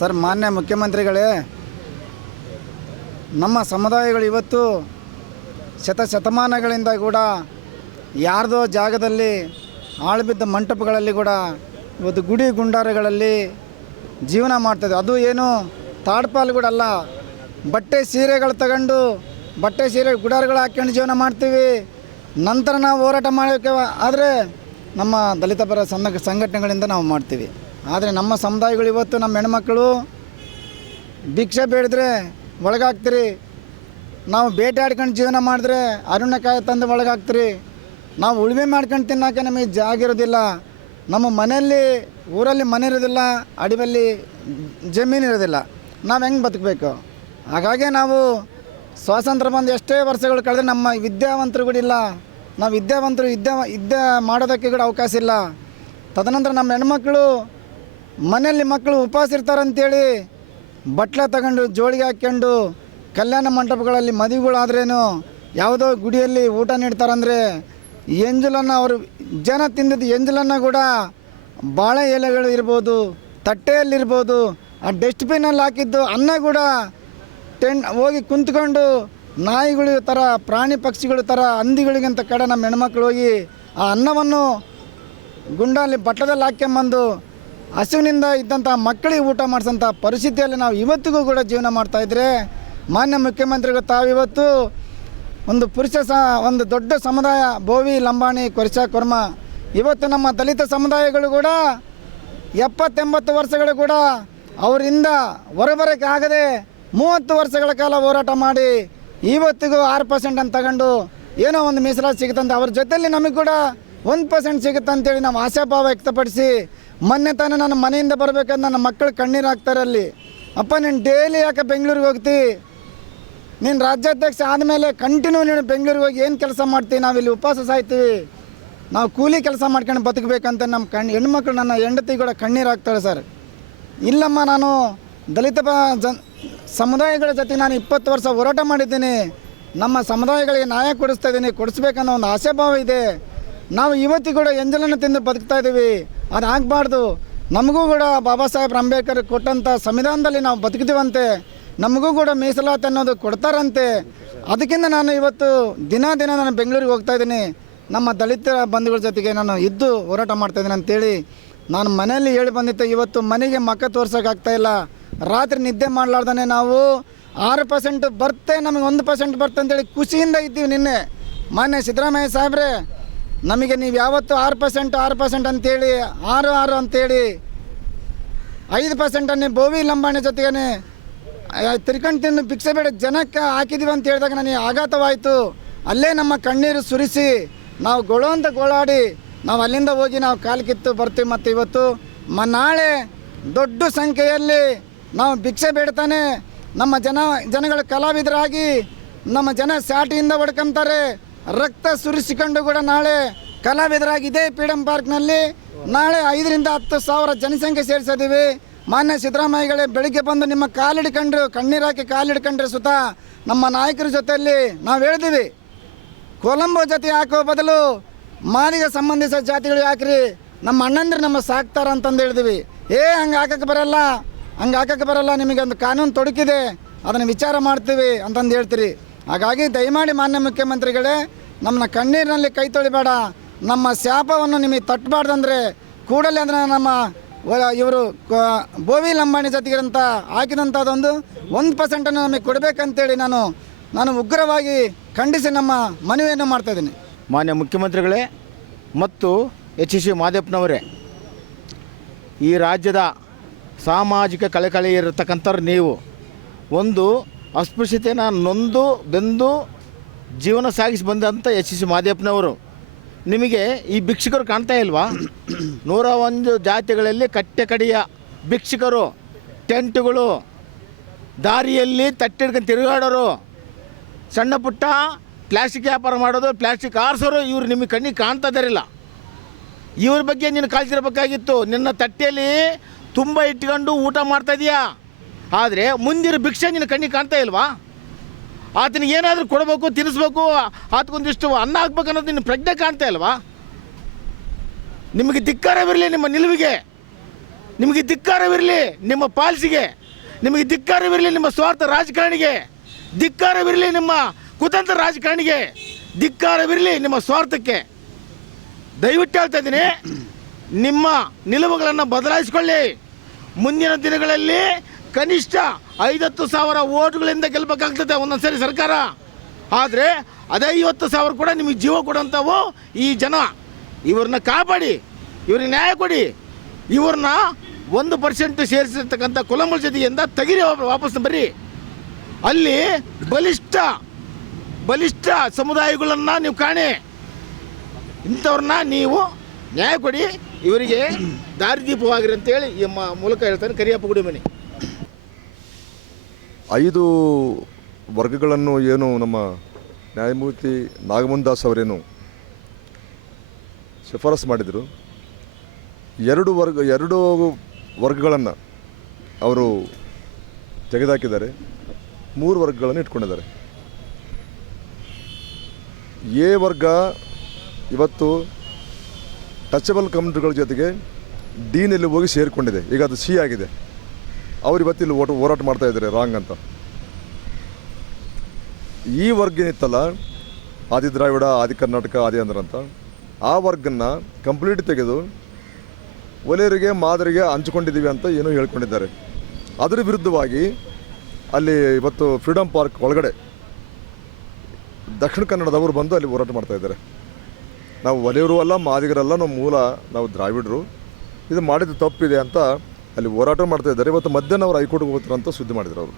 Sir, ಮಾನ್ಯ ಮುಖ್ಯಮಂತ್ರಿಗಳೇ, ನಮ್ಮ ಸಮುದಾಯಗಳು ಇವತ್ತು ಶತ ಶತಮಾನಗಳಿಂದ ಕೂಡ ಯಾರ್ದೋ ಜಾಗದಲ್ಲಿ ಆಳ್ಬಿದ್ದ ಮಂಟಪಗಳಲ್ಲಿ ಕೂಡ ಇವತ್ತು ಗುಡಿ ಗುಂಡಾರಗಳಲ್ಲಿ ಜೀವನ ಮಾಡ್ತದೆ ಅದು ಏನು ತಾಡ್ಪಾಲು ಕೂಡ ಅಲ್ಲ. ಬಟ್ಟೆ ಸೀರೆಗಳು ತಗೊಂಡು ಬಟ್ಟೆ ಸೀರೆ ಗುಡಾರಗಳು ಹಾಕ್ಕೊಂಡು ಜೀವನ ಮಾಡ್ತೀವಿ. ನಂತರ ನಾವು ಹೋರಾಟ ಮಾಡೋಕ್ಕೆ ಆದರೆ ನಮ್ಮ ದಲಿತ ಪರ ಸಂಘ ಸಂಘಟನೆಗಳಿಂದ ನಾವು ಮಾಡ್ತೀವಿ. ಆದರೆ ನಮ್ಮ ಸಮುದಾಯಗಳು ಇವತ್ತು ನಮ್ಮ ಹೆಣ್ಮಕ್ಳು ಭಿಕ್ಷೆ ಬೇಡಿದ್ರೆ ಒಳಗಾಗ್ತೀರಿ. ನಾವು ಬೇಟೆ ಜೀವನ ಮಾಡಿದ್ರೆ ಅರಣ್ಯಕಾಯಿ ತಂದು ಒಳಗಾಗ್ತೀರಿ. ನಾವು ಉಳುಮೆ ಮಾಡ್ಕೊಂಡು ತಿನ್ನೋಕೆ ನಮಗೆ ಜಾಗ ಇರೋದಿಲ್ಲ. ನಮ್ಮ ಮನೆಯಲ್ಲಿ, ಊರಲ್ಲಿ ಮನೆ ಇರೋದಿಲ್ಲ, ಅಡವಿಯಲ್ಲಿ ಜಮೀನು ಇರೋದಿಲ್ಲ. ನಾವು ಹೆಂಗೆ ಬದುಕಬೇಕು? ಹಾಗಾಗಿ ನಾವು ಸ್ವಾತಂತ್ರ್ಯ ಬಂದು ಎಷ್ಟೇ ವರ್ಷಗಳು ಕಳೆದ್ರೆ ನಮ್ಮ ವಿದ್ಯಾವಂತರು ಕೂಡ ಇಲ್ಲ. ನಾವು ವಿದ್ಯಾವಂತರು ವಿದ್ಯಾ ವಿದ್ಯೆ ಮಾಡೋದಕ್ಕೆ ಕೂಡ ಅವಕಾಶ ಇಲ್ಲ. ತದನಂತರ ನಮ್ಮ ಹೆಣ್ಮಕ್ಳು ಮನೆಯಲ್ಲಿ ಮಕ್ಕಳು ಉಪವಾಸ ಇರ್ತಾರಂತೇಳಿ ಬಟ್ಲ ತಗೊಂಡು, ಜೋಳಿಗೆ ಹಾಕ್ಕೊಂಡು ಕಲ್ಯಾಣ ಮಂಟಪಗಳಲ್ಲಿ ಮದುವೆಗಳಾದ್ರೇನು ಯಾವುದೋ ಗುಡಿಯಲ್ಲಿ ಊಟ ನೀಡ್ತಾರಂದರೆ ಎಂಜಲನ್ನು ಅವರು, ಜನ ತಿಂದಿದ್ದು ಎಂಜಲನ್ನು ಕೂಡ ಬಾಳೆ ಎಲೆಗಳು ಇರ್ಬೋದು, ತಟ್ಟೆಯಲ್ಲಿರ್ಬೋದು, ಆ ಡಸ್ಟ್ಬಿನಲ್ಲಿ ಹಾಕಿದ್ದು ಅನ್ನ ಕೂಡ ಟೆನ್ ಹೋಗಿ ಕುಂತ್ಕೊಂಡು ನಾಯಿಗಳ ಥರ, ಪ್ರಾಣಿ ಪಕ್ಷಿಗಳ ಥರ, ಹಂದಿಗಳಿಗಿಂತ ಕಡೆ ನಮ್ಮ ಹೆಣ್ಮಕ್ಳು ಹೋಗಿ ಆ ಅನ್ನವನ್ನು ಗುಂಡಲ್ಲಿ ಬಟ್ಟದಲ್ಲಿ ಹಾಕ್ಕೊಂಬಂದು ಹಸುವಿನಿಂದ ಇದ್ದಂಥ ಮಕ್ಕಳಿಗೆ ಊಟ ಮಾಡಿಸೋಂಥ ಪರಿಸ್ಥಿತಿಯಲ್ಲಿ ನಾವು ಇವತ್ತಿಗೂ ಕೂಡ ಜೀವನ ಮಾಡ್ತಾಯಿದ್ರೆ ಮಾನ್ಯ ಮುಖ್ಯಮಂತ್ರಿಗಳು ತಾವಿವತ್ತು ಒಂದು ಪುರುಷ ಸ ಒಂದು ದೊಡ್ಡ ಸಮುದಾಯ, ಬೋವಿ, ಲಂಬಾಣಿ ಕೊರಿಸ ಕೊರ್ಮ, ಇವತ್ತು ನಮ್ಮ ದಲಿತ ಸಮುದಾಯಗಳು ಕೂಡ ಎಪ್ಪತ್ತೆಂಬತ್ತು ವರ್ಷಗಳು ಕೂಡ ಅವರಿಂದ ಹೊರಬರೋಕ್ಕೆ ಆಗದೆ ಮೂವತ್ತು ವರ್ಷಗಳ ಕಾಲ ಹೋರಾಟ ಮಾಡಿ ಇವತ್ತಿಗೂ ಆರು ಪರ್ಸೆಂಟ್ ಅಂತ ತಗೊಂಡು ಏನೋ ಒಂದು ಮೀಸಲಾತಿ ಸಿಗುತ್ತಂತ. ಅವ್ರ ಜೊತೆಯಲ್ಲಿ ನಮಗೆ ಕೂಡ ಒಂದು ಪರ್ಸೆಂಟ್ ಸಿಗುತ್ತೆ ಅಂತೇಳಿ ನಾವು ಆಶಾಭಾವ ವ್ಯಕ್ತಪಡಿಸಿ ಮೊನ್ನೆ ತಾನೇ ನನ್ನ ಮನೆಯಿಂದ ಬರಬೇಕಂದ್ರೆ ನನ್ನ ಮಕ್ಕಳು ಕಣ್ಣೀರು ಹಾಕ್ತಾರೆ ಅಲ್ಲಿ ಅಪ್ಪ, ನೀನು ಡೈಲಿ ಯಾಕೆ ಬೆಂಗಳೂರಿಗೆ ಹೋಗ್ತಿ? ನೀನು ರಾಜ್ಯಾಧ್ಯಕ್ಷ ಆದಮೇಲೆ ಕಂಟಿನ್ಯೂ ನೀನು ಬೆಂಗಳೂರಿಗೆ ಹೋಗಿ ಏನು ಕೆಲಸ ಮಾಡ್ತೀವಿ ನಾವು ಇಲ್ಲಿ ಉಪವಾಸ ಸಾಯ್ತೀವಿ. ನಾವು ಕೂಲಿ ಕೆಲಸ ಮಾಡ್ಕೊಂಡು ಬದುಕಬೇಕಂತ ನಮ್ಮ ಕಣ್ಣು ಹೆಣ್ಮಕ್ಳು ನನ್ನ ಹೆಂಡತಿ ಕೂಡ ಕಣ್ಣೀರು ಹಾಕ್ತಾಳೆ ಸರ್. ಇಲ್ಲಮ್ಮ, ನಾನು ದಲಿತ ಜನ್, ಸಮುದಾಯಗಳ ಜೊತೆ ನಾನು ಇಪ್ಪತ್ತು ವರ್ಷ ಹೋರಾಟ ಮಾಡಿದ್ದೀನಿ. ನಮ್ಮ ಸಮುದಾಯಗಳಿಗೆ ನ್ಯಾಯ ಕೊಡಿಸ್ತಾ ಇದ್ದೀನಿ, ಕೊಡಿಸ್ಬೇಕನ್ನೋ ಒಂದು ಆಶಾಭಾವ ಇದೆ. ನಾವು ಇವತ್ತಿಗೂ ಕೂಡ ಎಂಜಲನ್ನು ತಿಂದು ಬದುಕ್ತಾ ಇದ್ದೀವಿ. ಅದು ಆಗಬಾರ್ದು. ನಮಗೂ ಕೂಡ ಬಾಬಾ ಸಾಹೇಬ್ ಅಂಬೇಡ್ಕರ್ ಕೊಟ್ಟಂಥ ಸಂವಿಧಾನದಲ್ಲಿ ನಾವು ಬದುಕಿದ್ದೀವಂತೆ. ನಮಗೂ ಕೂಡ ಮೀಸಲಾತಿ ಅನ್ನೋದು ಕೊಡ್ತಾರಂತೆ. ಅದಕ್ಕಿಂತ ನಾನು ಇವತ್ತು ದಿನ ದಿನ ನಾನು ಬೆಂಗಳೂರಿಗೆ ಹೋಗ್ತಾ ಇದ್ದೀನಿ. ನಮ್ಮ ದಲಿತ ಬಂಧುಗಳ ಜೊತೆಗೆ ನಾನು ಇದ್ದು ಹೋರಾಟ ಮಾಡ್ತಾ ಇದ್ದೀನಿ ಅಂತೇಳಿ ನಾನು ಮನೆಯಲ್ಲಿ ಹೇಳಿ ಬಂದಿತ್ತು ಇವತ್ತು ಮನೆಗೆ ಮಕ್ಕ ತೋರ್ಸೋಕ್ಕಾಗ್ತಾ ಇಲ್ಲ. ರಾತ್ರಿ ನಿದ್ದೆ ಮಾಡಲಾರ್ದೇ ನಾವು ಆರು ಪರ್ಸೆಂಟ್ ಬರ್ತೆ ನಮಗೆ ಒಂದು ಪರ್ಸೆಂಟ್ ಬರ್ತೆ ಅಂತೇಳಿ ಖುಷಿಯಿಂದ ಇದ್ದೀವಿ ನಿನ್ನೆ. ಮಾನ್ಯ ಸಿದ್ದರಾಮಯ್ಯ ಸಾಹೇಬ್ರೆ ನಮಗೆ ನೀವು ಯಾವತ್ತು ಆರು ಪರ್ಸೆಂಟ್ ಆರು ಪರ್ಸೆಂಟ್ ಅಂತೇಳಿ, ಆರು ಆರು ಅಂತೇಳಿ, ಐದು ಪರ್ಸೆಂಟನ್ನೇ ಬೋವಿ ಲಂಬಾಣಿ ಜೊತೆಗೇ ತಿರ್ಕೊಂಡು ತಿನ್ನು ಭಿಕ್ಷೆ ಬೇಡ, ಜನಕ್ಕೆ ಹಾಕಿದೀವಿ ಅಂತ ಹೇಳಿದಾಗ ನನಗೆ ಆಘಾತವಾಯಿತು. ಅಲ್ಲೇ ನಮ್ಮ ಕಣ್ಣೀರು ಸುರಿಸಿ, ನಾವು ಗೊಳು ಅಂತ ಗೋಳಾಡಿ, ನಾವು ಅಲ್ಲಿಂದ ಹೋಗಿ ನಾವು ಕಾಲು ಕಿತ್ತು ಬರ್ತೀವಿ ಮತ್ತು ಇವತ್ತು. ಮ, ನಾಳೆ ದೊಡ್ಡ ಸಂಖ್ಯೆಯಲ್ಲಿ ನಾವು ಭಿಕ್ಷೆ ಬೇಡ್ತಾನೆ, ನಮ್ಮ ಜನ, ಜನಗಳ ಕಲಾವಿದರಾಗಿ, ನಮ್ಮ ಜನ ಸ್ಯಾಟಿಯಿಂದ ಹೊಡ್ಕೊಂತಾರೆ. ರಕ್ತ ಸುರಿಸಿಕೊಂಡು ಕೂಡ ನಾಳೆ ಕಲಾವಿದರಾಗಿ ಇದೇ ಪಾರ್ಕ್ ಪಾರ್ಕ್ನಲ್ಲಿ. ನಾಳೆ ಐದರಿಂದ ಹತ್ತು ಸಾವಿರ ಜನಸಂಖ್ಯೆ ಸೇರಿಸಿದ್ದೀವಿ ಮಾನ್ಯ ಸಿದ್ದರಾಮಯ್ಯಗಳೇ, ಬೆಳಿಗ್ಗೆ ಬಂದು ನಿಮ್ಮ ಕಾಲಿಡ್ಕೊಂಡ್ರು ಕಣ್ಣೀರಾಕಿ ಕಾಲಿಡ್ಕೊಂಡ್ರೆ ಸುತ ನಮ್ಮ ನಾಯಕರ ಜೊತೆಯಲ್ಲಿ ನಾವು ಹೇಳಿದ್ದೀವಿ ಕೊಲಂಬೋ ಜೊತೆ ಹಾಕೋ ಬದಲು ಮಾದಿಗೆ ಸಂಬಂಧಿಸಿದ ಜಾತಿಗಳು ಯಾಕ್ರಿ? ನಮ್ಮ ಅಣ್ಣಂದ್ರೆ ನಮ್ಮ ಸಾಕ್ತಾರ ಅಂತಂದು ಹೇಳಿದ್ವಿ. ಏ, ಹಂಗೆ ಹಾಕಕ್ಕೆ ಬರಲ್ಲ, ಹಂಗೆ ಹಾಕಕ್ಕೆ ಬರಲ್ಲ, ನಿಮಗೆ ಒಂದು ಕಾನೂನು ತೊಡಕಿದೆ, ಅದನ್ನು ವಿಚಾರ ಮಾಡ್ತೀವಿ ಅಂತಂದು ಹೇಳ್ತೀರಿ. ಹಾಗಾಗಿ ದಯಮಾಡಿ ಮಾನ್ಯ ಮುಖ್ಯಮಂತ್ರಿಗಳೇ ನಮ್ಮನ್ನ ಕಣ್ಣೀರಿನಲ್ಲಿ ಕೈ ತೊಳಿಬೇಡ. ನಮ್ಮ ಶಾಪವನ್ನು ನಿಮಗೆ ತಟ್ಟಬಾರ್ದಂದ್ರೆ ಕೂಡಲೇ ಅಂದರೆ ನಮ್ಮ ಇವರು ಬೋವಿ ಲಂಬಾಣಿ ಜೊತೆಗಿರಂತ ಹಾಕಿದಂಥದ್ದೊಂದು ಒಂದು ಪರ್ಸೆಂಟನ್ನು ನಮಗೆ ಕೊಡಬೇಕಂತೇಳಿ ನಾನು ನಾನು ಉಗ್ರವಾಗಿ ಖಂಡಿಸಿ ನಮ್ಮ ಮನವಿಯನ್ನು ಮಾಡ್ತಾ ಇದ್ದೀನಿ. ಮಾನ್ಯ ಮುಖ್ಯಮಂತ್ರಿಗಳೇ, ಮತ್ತು ಎಚ್ ಸಿ ಮಾದೇಪ್ಪನವರೇ ಈ ರಾಜ್ಯದ ಸಾಮಾಜಿಕ ಕಳಕಳಿ ಇರತಕ್ಕಂಥವ್ರು ನೀವು, ಒಂದು ಅಸ್ಪೃಶ್ಯತೆನ ನೊಂದು, ಬೆಂದು ಜೀವನ ಸಾಗಿಸಿ ಬಂದಂಥ ಎಚ್ ಸಿ ಮಾದೇಪ್ಪನವರು. ನಿಮಗೆ ಈ ಭಿಕ್ಷುಕರು ಕಾಣ್ತಾ ಇಲ್ವಾ? ನೂರ ಒಂದು ಜಾತಿಗಳಲ್ಲಿ ಕಟ್ಟೆ ಕಡೆಯ ಭಿಕ್ಷುಕರು, ಟೆಂಟುಗಳು, ದಾರಿಯಲ್ಲಿ ತಟ್ಟಿಡ್ಕೊಂಡು ತಿರುಗಾಡೋರು, ಸಣ್ಣ ಪುಟ್ಟ ಪ್ಲಾಸ್ಟಿಕ್ ವ್ಯಾಪಾರ ಮಾಡೋದು, ಪ್ಲಾಸ್ಟಿಕ್ ಆರಿಸೋರು ಇವರು ನಿಮಗೆ ಕಣ್ಣಿಗೆ ಕಾಣ್ತಾ ಇದ್ದಾರಿಲ್ಲ. ಇವ್ರ ಬಗ್ಗೆ ನೀನು ಕಾಳ್ತಿರ್ಬೇಕಾಗಿತ್ತು ನಿನ್ನ ತಟ್ಟೆಯಲ್ಲಿ ತುಂಬ ಇಟ್ಕೊಂಡು ಊಟ ಮಾಡ್ತಾ ಇದೀಯಾ? ಆದರೆ ಮುಂದಿರೋ ಭಿಕ್ಷೆ ನಿನ್ನ ಕಣ್ಣಿಗೆ ಕಾಣ್ತಾ ಇಲ್ವಾ? ಆತನಿಗೆ ಏನಾದರೂ ಕೊಡಬೇಕು, ತಿನ್ನಿಸ್ಬೇಕು, ಆತಗೊಂದಿಷ್ಟು ಅನ್ನ ಹಾಕ್ಬೇಕು ಅನ್ನೋದು ನಿನ್ನ ಪ್ರಜ್ಞೆ ಕಾಣ್ತಾ ಇಲ್ವಾ? ನಿಮಗೆ ಧಿಕ್ಕಾರವಿರಲಿ ನಿಮ್ಮ ನಿಲುವಿಗೆ. ನಿಮಗೆ ಧಿಕ್ಕಾರವಿರಲಿ ನಿಮ್ಮ ಪಾಲಿಸಿಗೆ. ನಿಮಗೆ ಧಿಕ್ಕಾರವಿರಲಿ ನಿಮ್ಮ ಸ್ವಾರ್ಥ ರಾಜಕಾರಣಿಗೆ. ಧಿಕ್ಕಾರವಿರಲಿ ನಿಮ್ಮ ಕುತಂತ್ರ ರಾಜಕಾರಣಿಗೆ. ಧಿಕ್ಕಾರವಿರಲಿ ನಿಮ್ಮ ಸ್ವಾರ್ಥಕ್ಕೆ. ದಯವಿಟ್ಟು ಹೇಳ್ತಾ ಇದ್ದೀನಿ, ನಿಮ್ಮ ನಿಲುವುಗಳನ್ನು ಬದಲಾಯಿಸಿಕೊಳ್ಳಿ. ಮುಂದಿನ ದಿನಗಳಲ್ಲಿ ಕನಿಷ್ಠ ಐವತ್ತು ಸಾವಿರ ಓಟ್ಗಳಿಂದ ಗೆಲ್ಲಬೇಕಾಗ್ತದೆ ಒಂದೊಂದ್ಸರಿ ಸರ್ಕಾರ. ಆದರೆ ಅದೇ ಐವತ್ತು ಸಾವಿರ ಕೂಡ ನಿಮಗೆ ಜೀವ ಕೊಡೋಂಥವು ಈ ಜನ. ಇವ್ರನ್ನ ಕಾಪಾಡಿ, ಇವ್ರಿಗೆ ನ್ಯಾಯ ಕೊಡಿ. ಇವ್ರನ್ನ ಒಂದು ಪರ್ಸೆಂಟ್ ಸೇರಿಸಿರ್ತಕ್ಕಂಥ ಕುಲಂಬಳ ಜೊತೆಯಿಂದ ತೆಗಿರಿ ವಾಪಸ್ ಬರ್ರಿ. ಅಲ್ಲಿ ಬಲಿಷ್ಠ ಬಲಿಷ್ಠ ಸಮುದಾಯಗಳನ್ನು ನೀವು ಕಾಣಿ. ಇಂಥವ್ರನ್ನ ನೀವು ನ್ಯಾಯ ಕೊಡಿ. ಇವರಿಗೆ ದಾರಿದೀಪವಾಗಿರಂತೇಳಿ ಈ ಮೂಲಕ ಹೇಳ್ತಾನೆ. ಕರಿಯಪ್ಪ ಗುಡಿಮನಿ ಐದು ವರ್ಗಗಳನ್ನು ಏನು ನಮ್ಮ ನ್ಯಾಯಮೂರ್ತಿ ನಾಗಮೋಹನ್ ದಾಸ್ ಅವರೇನು ಶಿಫಾರಸು ಮಾಡಿದರು. ಎರಡು ವರ್ಗ, ಎರಡು ವರ್ಗಗಳನ್ನು ಅವರು ತೆಗೆದುಹಾಕಿದ್ದಾರೆ ಮೂರು ವರ್ಗಗಳನ್ನು ಇಟ್ಕೊಂಡಿದ್ದಾರೆ. ಎ ವರ್ಗ ಇವತ್ತು ಟಚಬಲ್ ಕಮ್ಯುನಿಟಿಗಳ ಜೊತೆಗೆ ಡಿನಲ್ಲಿ ಹೋಗಿ ಸೇರಿಕೊಂಡಿದೆ. ಈಗ ಅದು ಸಿ ಆಗಿದೆ. ಅವ್ರು ಇವತ್ತು ಇಲ್ಲಿ ಓಟ ಹೋರಾಟ ಮಾಡ್ತಾ ಇದ್ದಾರೆ, ರಾಂಗ್ ಅಂತ. ಈ ವರ್ಗ ಏನಿತ್ತಲ್ಲ ಆದಿ ದ್ರಾವಿಡ, ಆದಿ ಕರ್ನಾಟಕ, ಆದಿ ಅಂದ್ರ ಅಂತ. ಆ ವರ್ಗನ್ನ ಕಂಪ್ಲೀಟ್ ತೆಗೆದು ಒಲೆಯರಿಗೆ, ಮಾದರಿಗೆ ಹಂಚಿಕೊಂಡಿದ್ದೀವಿ ಅಂತ ಏನೋ ಹೇಳ್ಕೊಂಡಿದ್ದಾರೆ. ಅದರ ವಿರುದ್ಧವಾಗಿ ಅಲ್ಲಿ ಇವತ್ತು ಫ್ರೀಡಮ್ ಪಾರ್ಕ್ ಒಳಗಡೆ ದಕ್ಷಿಣ ಕನ್ನಡದವರು ಬಂದು ಅಲ್ಲಿ ಹೋರಾಟ ಮಾಡ್ತಾ ಇದ್ದಾರೆ. ನಾವು ಒಲೆಯವರು ಅಲ್ಲ, ಮಾದಿಗರಲ್ಲ, ನಮ್ಮ ಮೂಲ ನಾವು ದ್ರಾವಿಡರು. ಇದು ಮಾಡಿದ ತಪ್ಪಿದೆ ಅಂತ ಅಲ್ಲಿ ಹೋರಾಟ ಮಾಡ್ತಾ ಇದ್ದಾರೆ. ಇವತ್ತು ಮಧ್ಯಾಹ್ನ ಅವರು ಹೈಕೋರ್ಟ್ಗೆ ಹೋಗ್ತಾರೆ ಅಂತ ಸುದ್ದಿ ಮಾಡಿದ್ರು ಅವರು.